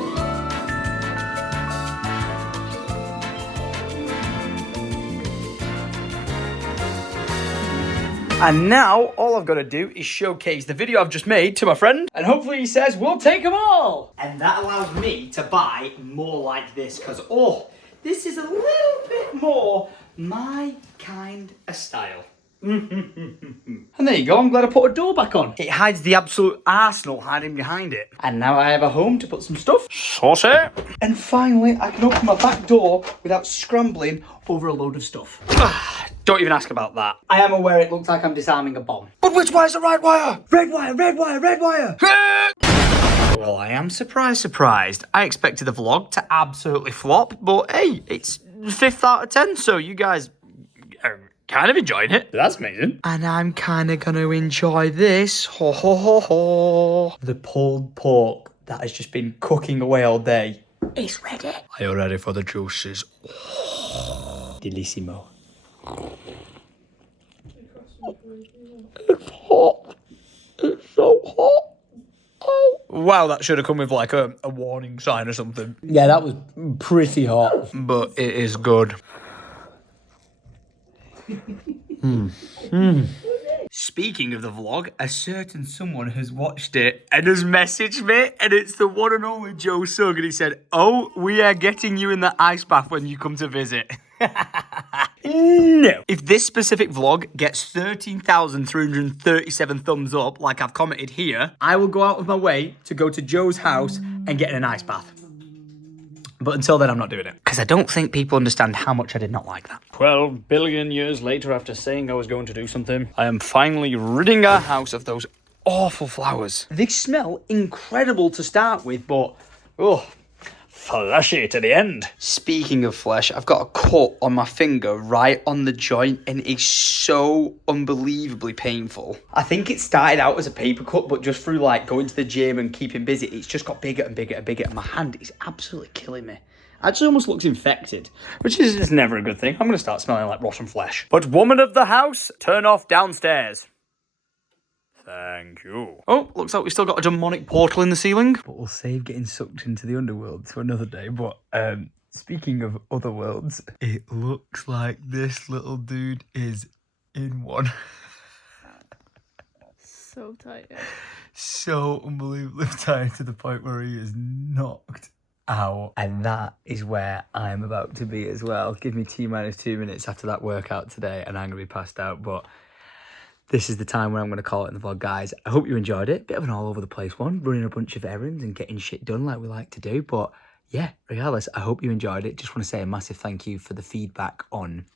And now, all I've got to do is showcase the video I've just made to my friend, and hopefully he says, we'll take them all! And that allows me to buy more like this, because, oh, this is a little bit more my kind of style. And there you go, I'm glad I put a door back on. It hides the absolute arsenal hiding behind it. And now I have a home to put some stuff. Saucy! And finally, I can open my back door without scrambling over a load of stuff. Don't even ask about that. I am aware it looks like I'm disarming a bomb. But which wire's the right wire? Red wire, red wire, red wire! Well, I am surprised. I expected the vlog to absolutely flop, but hey, it's 5th out of 10, so you guys are kind of enjoying it. That's amazing. And I'm kind of going to enjoy this. Ho, ho, ho, ho. The pulled pork that has just been cooking away all day is ready. Are you ready for the juices? Delissimo. It's hot. It's so hot. Oh. Wow, that should have come with like a warning sign or something. Yeah, that was pretty hot. But it is good. Speaking of the vlog, a certain someone has watched it and has messaged me, and it's the one and only Joe Sugg, and he said, oh, we are getting you in the ice bath when you come to visit. No. If this specific vlog gets 13,337 thumbs up, like I've commented here, I will go out of my way to go to Joe's house and get in an ice bath. But until then, I'm not doing it. Because I don't think people understand how much I did not like that. 12 billion years later, after saying I was going to do something, I am finally ridding our house of those awful flowers. They smell incredible to start with, but, oh, fleshy to the end. Speaking of flesh, I've got a cut on my finger right on the joint, and it's so unbelievably painful. I think it started out as a paper cut, but just through like going to the gym and keeping busy, it's just got bigger and bigger and bigger, and my hand is absolutely killing me. Actually almost looks infected, which is never a good thing. I'm going to start smelling like rotten flesh. But woman of the house, turn off downstairs. Thank you. Oh, looks like we've still got a demonic portal in the ceiling. But we'll save getting sucked into the underworld to another day. But speaking of other worlds, it looks like this little dude is in one. So tired. So unbelievably tired to the point where he is knocked out. And that is where I'm about to be as well. Give me T-minus 2 minutes after that workout today and I'm going to be passed out. But this is the time when I'm going to call it in the vlog, guys. I hope you enjoyed it. Bit of an all over the place one, running a bunch of errands and getting shit done like we like to do. But yeah, regardless, I hope you enjoyed it. Just want to say a massive thank you for the feedback on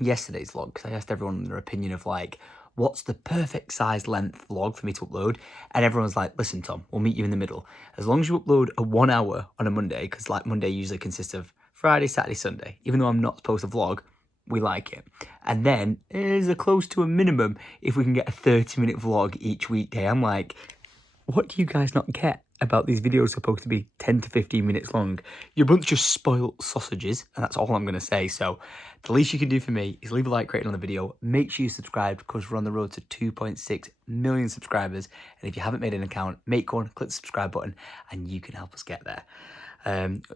yesterday's vlog, because I asked everyone their opinion of like, what's the perfect size length vlog for me to upload? And everyone's like, listen, Tom, we'll meet you in the middle. As long as you upload a 1 hour on a Monday, because like Monday usually consists of Friday, Saturday, Sunday. Even though I'm not supposed to vlog, we like it. And then, as close to a minimum, if we can get a 30-minute vlog each weekday. I'm like, what do you guys not get about these videos supposed to be 10 to 15 minutes long? You're a bunch of spoiled sausages, and that's all I'm going to say. So the least you can do for me is leave a like, rate on the video. Make sure you subscribe, because we're on the road to 2.6 million subscribers. And if you haven't made an account, make one, click the subscribe button, and you can help us get there.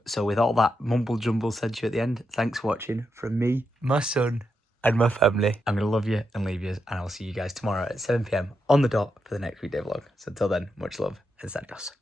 So with all that mumble jumble said to you at the end, thanks for watching from me, my son, and my family. I'm going to love you and leave you, and I'll see you guys tomorrow at 7 PM on the dot for the next weekday vlog. So until then, much love and adios.